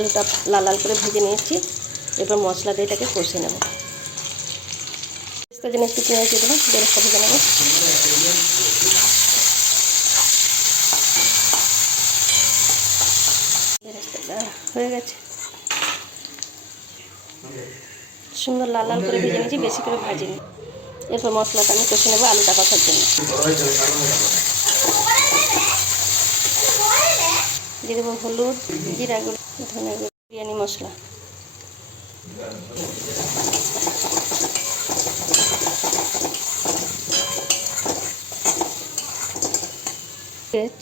আলুটা লাল লাল করে ভেজে নিয়েছি। এরপর মশলা দিয়ে এটাকে কষে নেব। তার জন্য একটু পেঁয়াজ দিয়ে দেবো, বেরেস্তা ভেজে নেব। বেরেস্তাটা হয়ে গেছে, সুন্দর লাল লাল করে ভেজে নিয়েছি, বেশি করে ভাজিনি। এরপর মশলাটা আমি কষে নেবো আলুটা কষার জন্য। দিয়ে দেবো হলুদ, জিরা গুঁড়ো, ধনে গুঁড়ো, বিরিয়ানি মশলা।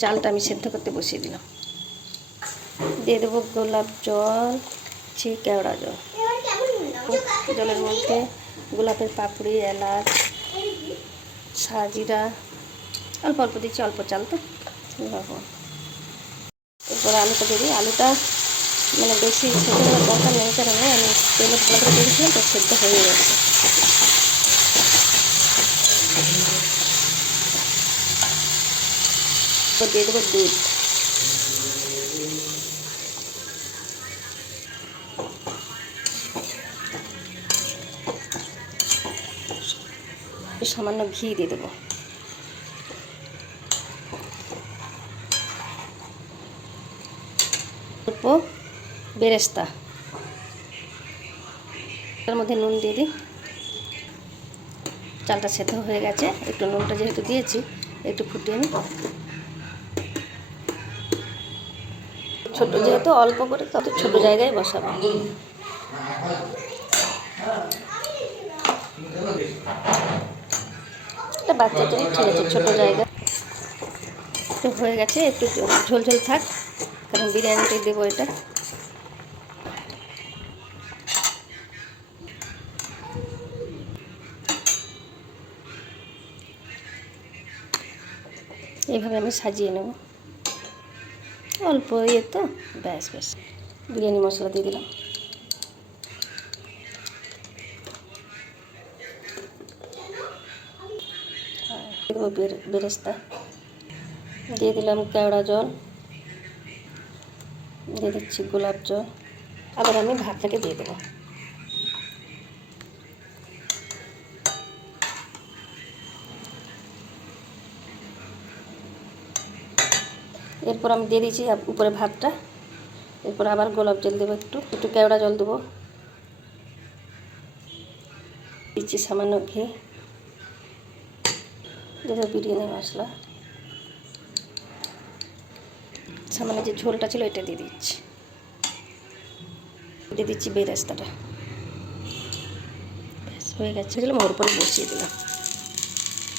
চালটা আমি সেদ্ধ করতে বসিয়ে দিলাম। দিয়ে দেবো গোলাপ জল, কেওড়া জল। জলের মধ্যে গোলাপের পাপড়ি, এলাচ, সাজিরা অল্প অল্প দিচ্ছি, অল্প চাল তো। এরপর আলুটা দিয়ে দিই। আলুটা মানে বেশি সেদ্ধ করার দরকার নেই, কারণে আমি তেলে ভালো করে দিয়েছিলাম তো সেদ্ধ হয়ে গেছে। দিয়ে দেবো দুধ। সামান্য ঘি দিয়ে দেবো। অল্প বেরেস্তা, তার মধ্যে নুন দিয়ে দিই। চালটা সেদ্ধ হয়ে গেছে, একটু নুনটা যেহেতু দিয়েছি একটু ফুটিয়ে নিই। ছোটো যেহেতু অল্প করে, তত ছোটো জায়গায় বসাবো। এটা বাচ্চার জন্য ঠিক আছে, ছোটো জায়গা তো হয়ে গেছে। একটু ঝোল ঝোল থাক, কারণ বিরিয়ানিতে দেবো এটা। এইভাবে আমি সাজিয়ে নেব, অল্প ইয়ে তো, ব্যাস ব্যাস। বিরিয়ানি মশলা দিয়ে দিলাম। দেবো বেরেস্তা, দিয়ে দিলাম কেওড়া জল, দিয়ে দিচ্ছি গোলাপ জল। আবার আমি ভাতটাকে দিয়ে দেবো। এরপর আমি দিয়ে দিয়েছি উপরে ভাতটা। এরপর আবার গোলাপ জল দেবো, একটু একটু কেওড়া জল দেবো, দিচ্ছি সামান্য ঘি, দেবো বিরিয়ানি মশলা, সামান্য যে ঝোলটা ছিল এটা দিয়ে দিচ্ছি, দিয়ে দিচ্ছি বেরেস্তাটা। ব্যাস হয়ে গেছে, ওর উপরে বসিয়ে দিলাম।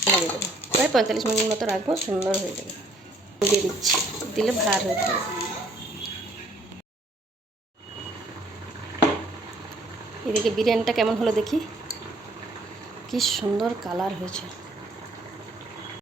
দিয়ে দেবো, প্রায় 45 মিনিট মতো রাখবো, সুন্দর হয়ে যাবে। দিয়ে দিচ্ছি, দিলে ভার হয়ে যাবে। এদিকে বিরিয়ানিটা কেমন হলো দেখি, কি সুন্দর কালার হয়েছে।